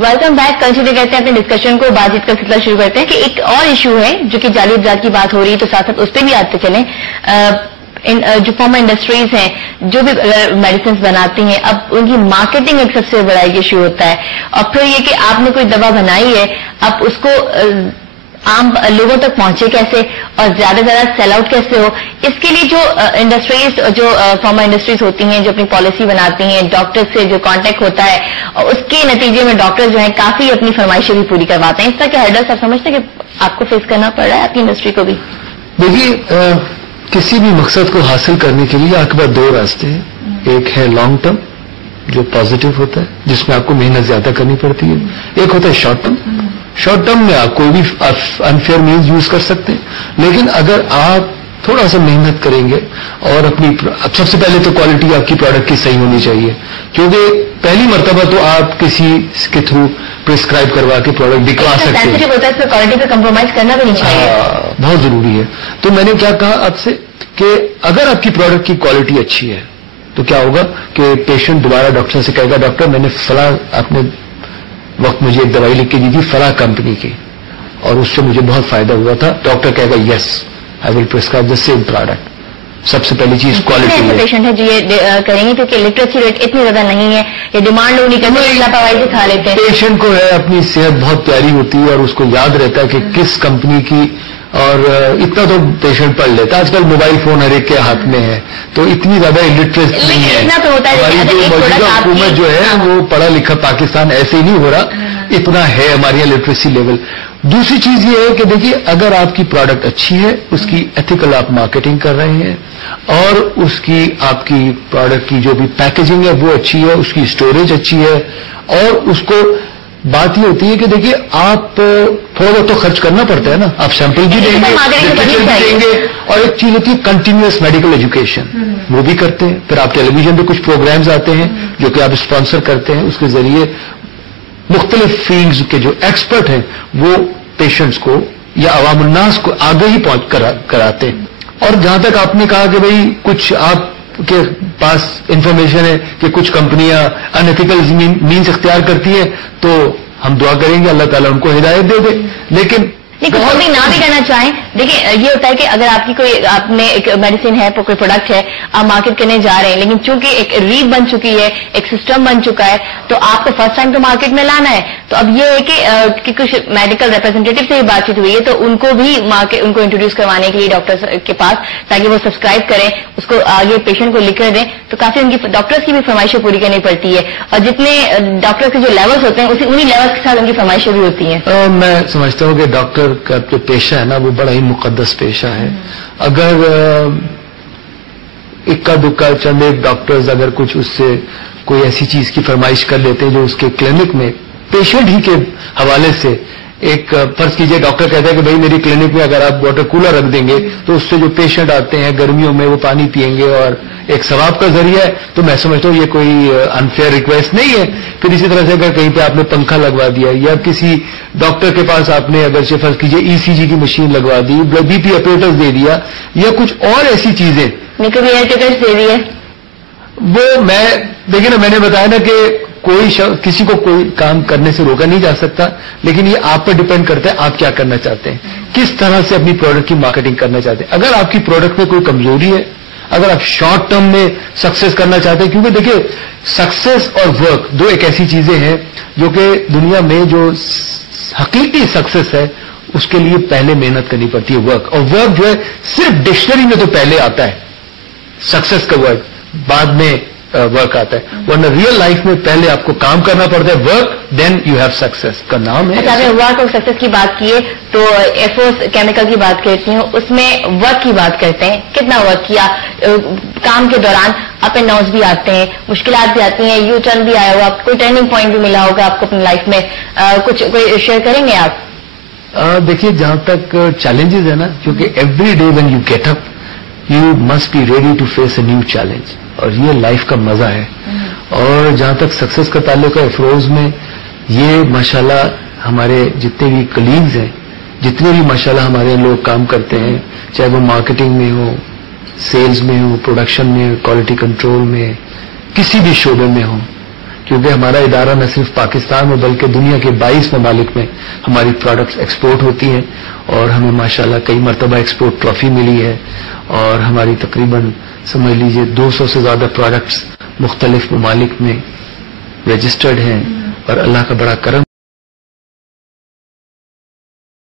Welcome back. Continue करते हैं अपने डिस्कशन को, बातचीत का सिलसिला शुरू करते हैं कि एक और इशू है जो कि जाली अफजात की बात हो रही है, तो साथ साथ उस पर भी आते चलें। जो फार्मा इंडस्ट्रीज हैं जो भी मेडिसिन बनाती हैं, अब उनकी मार्केटिंग एक सबसे बड़ा इशू होता है। और फिर ये कि आपने कोई दवा बनाई है, अब उसको आम लोगों तक पहुंचे कैसे और ज्यादा सेल आउट कैसे हो, इसके लिए जो इंडस्ट्रीज, जो फार्मा इंडस्ट्रीज होती हैं, जो अपनी पॉलिसी बनाती हैं, डॉक्टर से जो कांटेक्ट होता है, और उसके नतीजे में डॉक्टर जो है काफी अपनी फरमाइशें भी पूरी करवाते हैं। इस तरह के हर्डल्स आप समझते हैं कि आपको फेस करना पड़ रहा है आपकी इंडस्ट्री को भी? देखिए, किसी भी मकसद को हासिल करने के लिए आपके पास दो रास्ते हैं। एक है लॉन्ग टर्म जो पॉजिटिव होता है, जिसमें आपको मेहनत ज्यादा करनी पड़ती है। एक होता है शॉर्ट टर्म। शॉर्ट टर्म में आप कोई भी अनफेयर मीन्स यूज कर सकते हैं, लेकिन अगर आप थोड़ा सा मेहनत करेंगे और सबसे पहले तो क्वालिटी आपकी प्रोडक्ट की सही होनी चाहिए, क्योंकि पहली मर्तबा तो आप किसी के थ्रू प्रिस्क्राइब करवा के प्रोडक्ट दिखवा सकते हैं। सेंसिटिव होता है, इसमें क्वालिटी पे कंप्रोमाइज करना भी नहीं चाहिए। बहुत जरूरी है। तो मैंने क्या कहा आपसे कि अगर आपकी प्रोडक्ट की क्वालिटी अच्छी है तो क्या होगा कि पेशेंट दोबारा डॉक्टर से कहेगा, डॉक्टर मैंने फला आपने वक्त मुझे एक दवाई लिख के दी थी फला कंपनी की और उससे मुझे बहुत फायदा हुआ था। डॉक्टर कहेगा yes I will prescribe the same product. सबसे पहली चीज क्वालिटी है। पेशेंट है जो ये करेंगे क्योंकि लिटरेसी रेट इतनी ज्यादा नहीं है, ये डिमांड लोग नहीं करते, लापरवाही से खा लेते हैं। पेशेंट को है अपनी सेहत बहुत प्यारी होती है और उसको याद रहता है कि किस कंपनी की, और इतना तो पेशेंट पढ़ लेता है। आजकल मोबाइल फोन हर एक के हाथ में है, तो इतनी ज्यादा इलिटरेसी नहीं है। इतना तो होता है। हमारी जो मौजूदा हुकूमत जो है वो पढ़ा लिखा पाकिस्तान ऐसे ही नहीं हो रहा, इतना है हमारे यहाँ लिटरेसी लेवल। दूसरी चीज ये है कि देखिए, अगर आपकी प्रोडक्ट अच्छी है, उसकी एथिकल आप मार्केटिंग कर रहे हैं और उसकी आपकी प्रोडक्ट की जो भी पैकेजिंग है वो अच्छी है, उसकी स्टोरेज अच्छी है, और उसको बात ये होती है कि देखिए आप थोड़ा बहुत तो खर्च करना पड़ता है ना, आप सैंपल भी देंगे, लिटरेचर भी देंगे, और एक चीज होती है कंटिन्यूअस मेडिकल एजुकेशन, वो भी करते हैं। फिर आप टेलीविजन पे कुछ प्रोग्राम्स आते हैं जो कि आप स्पॉन्सर करते हैं, उसके जरिए मुख्तलिफ फील्ड्स के जो एक्सपर्ट हैं वो पेशेंट्स को या अवाम उन्नास को आगे ही पहुंच कराते हैं। और जहां तक आपने कहा कि भाई कुछ आपके पास इंफॉर्मेशन है कि कुछ कंपनियां अनएथिकल मीन्स इख्तियार करती है, तो हम दुआ करेंगे अल्लाह ताला उनको हिदायत दे दे। लेकिन नहीं, कुछ भी ना भी करना चाहें। देखिए, ये होता है कि अगर आपकी कोई आपने एक मेडिसिन है, कोई प्रोडक्ट है, आप मार्केट करने जा रहे हैं, लेकिन चूंकि एक रीत बन चुकी है, एक सिस्टम बन चुका है, तो आपको फर्स्ट टाइम तो मार्केट में लाना है। तो अब ये है कि कुछ मेडिकल रिप्रेजेंटेटिव से भी बातचीत हुई है, तो उनको भी उनको इंट्रोड्यूस करवाने के लिए डॉक्टर के पास, ताकि वो सब्सक्राइब करें, उसको आगे पेशेंट को लिख कर दें, तो काफी उनकी डॉक्टर्स की भी फरमाइशें पूरी करनी पड़ती है। और जितने डॉक्टर्स के जो लेवल्स होते हैं उन्हीं लेवल्स के साथ उनकी फरमाइशें भी होती हैं। मैं समझता हूँ कि डॉक्टर का जो पेशा है ना वो बड़ा ही मुकद्दस पेशा है। अगर इक्का दुक्का चंद एक डॉक्टर्स अगर कुछ उससे कोई ऐसी चीज की फरमाइश कर लेते हैं जो उसके क्लिनिक में पेशेंट ही के हवाले से, एक फर्ज कीजिए डॉक्टर कहता है कि भाई मेरी क्लिनिक में अगर आप वाटर कूलर रख देंगे तो उससे जो पेशेंट आते हैं गर्मियों में वो पानी पिएंगे और एक सवाब का जरिया है, तो मैं समझता हूँ ये कोई अनफेयर रिक्वेस्ट नहीं है। फिर इसी तरह से अगर कहीं पे आपने पंखा लगवा दिया या किसी डॉक्टर के पास आपने अगर से फर्ज कीजिए ईसीजी की मशीन लगवा दी, बीपी ऑपरेटर्स दे दिया या कुछ और ऐसी चीजें, कभी एयर टिकट्स दे दिए, वो मैं देखिए ना, मैंने बताया ना कि किसी को कोई काम करने से रोका नहीं जा सकता, लेकिन ये आप पर डिपेंड करता है आप क्या करना चाहते हैं, किस तरह से अपनी प्रोडक्ट की मार्केटिंग करना चाहते हैं। अगर आपकी प्रोडक्ट में कोई कमजोरी है, अगर आप शॉर्ट टर्म में सक्सेस करना चाहते हैं, क्योंकि देखिए सक्सेस और वर्क दो एक ऐसी चीजें हैं जो कि दुनिया में जो हकीकी सक्सेस है उसके लिए पहले मेहनत करनी पड़ती है, वर्क। और वर्क जो है सिर्फ डिक्शनरी में तो पहले आता है सक्सेस का वर्ड, बाद में वर्क आता है, वरना रियल लाइफ में पहले आपको काम करना पड़ता है, work then you have success का नाम है। अच्छा, आपने वर्क और सक्सेस की बात की है तो एफओस केमिकल की बात करती हूँ, उसमें वर्क की बात करते हैं, कितना वर्क किया, काम के दौरान अप एंड डाउन भी आते हैं, मुश्किलात भी आती हैं, यू टर्न भी आया होगा, कोई टर्निंग पॉइंट भी मिला होगा आपको अपनी लाइफ में, कोई शेयर करेंगे आप? देखिए, जहां तक चैलेंजेस है ना, क्योंकि every day when you get up you must be ready to face a new challenge, और ये लाइफ का मजा है। और जहां तक सक्सेस का ताल्लुक है अफरोज में, ये माशाल्लाह हमारे जितने भी कलीग्स हैं, जितने भी माशाल्लाह हमारे लोग काम करते हैं, चाहे वो मार्केटिंग में हो, सेल्स में हो, प्रोडक्शन में हो, क्वालिटी कंट्रोल में, किसी भी शोबे में हो, کیونکہ ہمارا ادارہ نہ صرف پاکستان میں بلکہ دنیا کے 22 ممالک میں ہماری پروڈکٹس ایکسپورٹ ہوتی ہیں، اور ہمیں ماشاءاللہ کئی مرتبہ ایکسپورٹ ٹرافی ملی ہے، اور ہماری تقریباً سمجھ لیجئے 200 سے زیادہ پروڈکٹس مختلف ممالک میں رجسٹرڈ ہیں، اور اللہ کا بڑا کرم